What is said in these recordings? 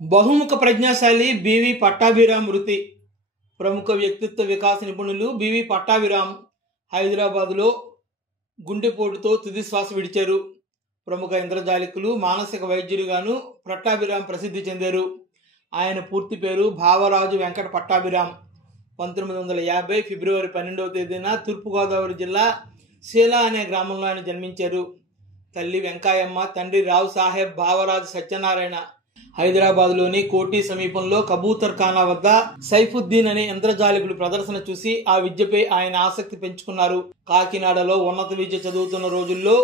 బహుముఖ ప్రజ్ఞాశాలి బివి పట్టాభిరామ్ మృతి. ప్రముఖ వ్యక్తిత్వ వికాస నిపుణులు బివి పట్టాభిరామ్ హైదరాబాదులో గుండెపోటుతో తుది శ్వాస విడిచారు. ప్రముఖ ఇంద్రజాలికులు, మానసిక వైద్యులుగాను పట్టాభిరామ్ ప్రసిద్ధి చెందారు. ఆయన పూర్తి పేరు భావరాజు వెంకట పట్టాభిరామ్. 1950 ఫిబ్రవరి 12వ తేదీన తూర్పుగోదావరి జిల్లా శీలా అనే గ్రామంలో ఆయన జన్మించారు. తల్లి వెంకాయమ్మ, తండ్రి రావు సాహెబ్ భావరాజు సత్యనారాయణ. హైదరాబాద్లోని కోటి సమీపంలో కబూతర్ ఖానా వద్ద సైఫుద్దీన్ అనే ఇంద్రజాలికుడు ప్రదర్శన చూసి ఆ విద్యపై ఆయన ఆసక్తి పెంచుకున్నారు. కాకినాడలో ఉన్నత విద్య చదువుతున్న రోజుల్లో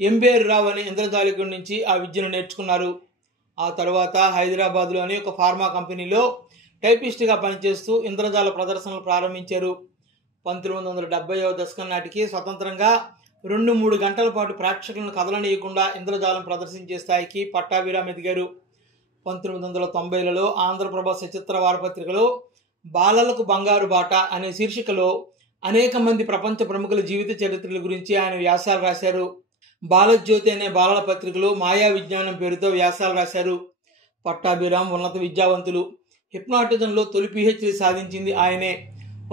ఎంబేరు రావు అనే ఇంద్రజాలికుడి నుంచి ఆ విద్యను నేర్చుకున్నారు. ఆ తర్వాత హైదరాబాద్లోని ఒక ఫార్మా కంపెనీలో టైపిస్ట్గా పనిచేస్తూ ఇంద్రజాల ప్రదర్శనలు ప్రారంభించారు. 1970వ దశకం నాటికి స్వతంత్రంగా 2-3 గంటల పాటు ప్రేక్షకులను కదలనీయకుండా ఇంద్రజాలం ప్రదర్శించే స్థాయికి పట్టాభిరామ్ ఎదిగారు. 1990లలో ఆంధ్రప్రభ సచిత్ర వారపత్రికలో బాలలకు బంగారు బాట అనే శీర్షికలో అనేక మంది ప్రపంచ ప్రముఖుల జీవిత చరిత్రల గురించి ఆయన వ్యాసాలు రాశారు. బాలజ్యోతి అనే బాలల పత్రికలో మాయా విజ్ఞానం పేరుతో వ్యాసాలు రాశారు. పట్టాభిరామ్ ఉన్నత విద్యావంతులు. హిప్నాటిజంలో తొలి పిహెచ్డి సాధించింది ఆయనే.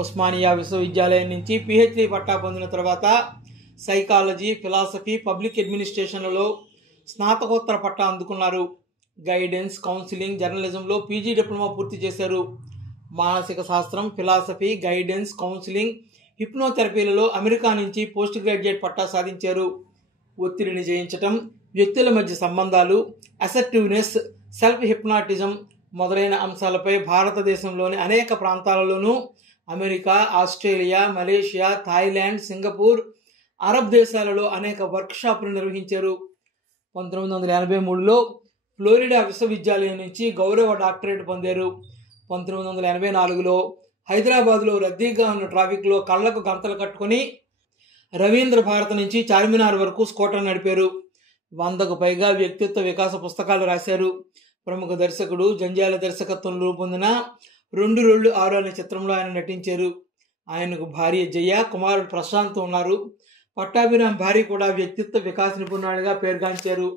ఉస్మానియా విశ్వవిద్యాలయం నుంచి పిహెచ్డి పట్టా పొందిన తర్వాత సైకాలజీ, ఫిలాసఫీ, పబ్లిక్ అడ్మినిస్ట్రేషన్లలో స్నాతకోత్తర పట్టా అందుకున్నారు. గైడెన్స్, కౌన్సిలింగ్, జర్నలిజంలో పీజీ డిప్లొమా పూర్తి చేశారు. మానసిక శాస్త్రం, ఫిలాసఫీ, గైడెన్స్, కౌన్సిలింగ్, హిప్నోథెరపీలలో అమెరికా నుంచి పోస్ట్ గ్రాడ్యుయేట్ పట్టా సాధించారు. ఒత్తిడిని జయించటం, వ్యక్తుల మధ్య సంబంధాలు, అసర్టివ్నెస్, సెల్ఫ్ హిప్నాటిజం మొదలైన అంశాలపై భారతదేశంలోని అనేక ప్రాంతాలలోనూ America, Australia, Malaysia, Thailand, Singapore, Arab దేశాలలో అనేక వర్క్షాపులు నిర్వహించారు. 1983లో ఫ్లోరిడా విశ్వవిద్యాలయం నుంచి గౌరవ డాక్టరేట్ పొందారు. 1984లో హైదరాబాద్లో రద్దీగా ఉన్న ట్రాఫిక్లో కళ్లకు గంతలు కట్టుకుని రవీంద్ర భారతి నుంచి చార్మినార్ వరకు స్కూటర్ నడిపారు. 100కు పైగా వ్యక్తిత్వ వికాస పుస్తకాలు రాశారు. ప్రముఖ దర్శకుడు జంజాల దర్శకత్వంలో రూపొందిన 2 రోళ్లు 6 అనే చిత్రంలో ఆయన నటించారు. ఆయనకు భార్య జయ, కుమారుడు ప్రశాంత్ ఉన్నారు. పట్టాభిరామ్ భార్య కూడా వ్యక్తిత్వ వికాస నిపుణురాలిగా పేరుగాంచారు.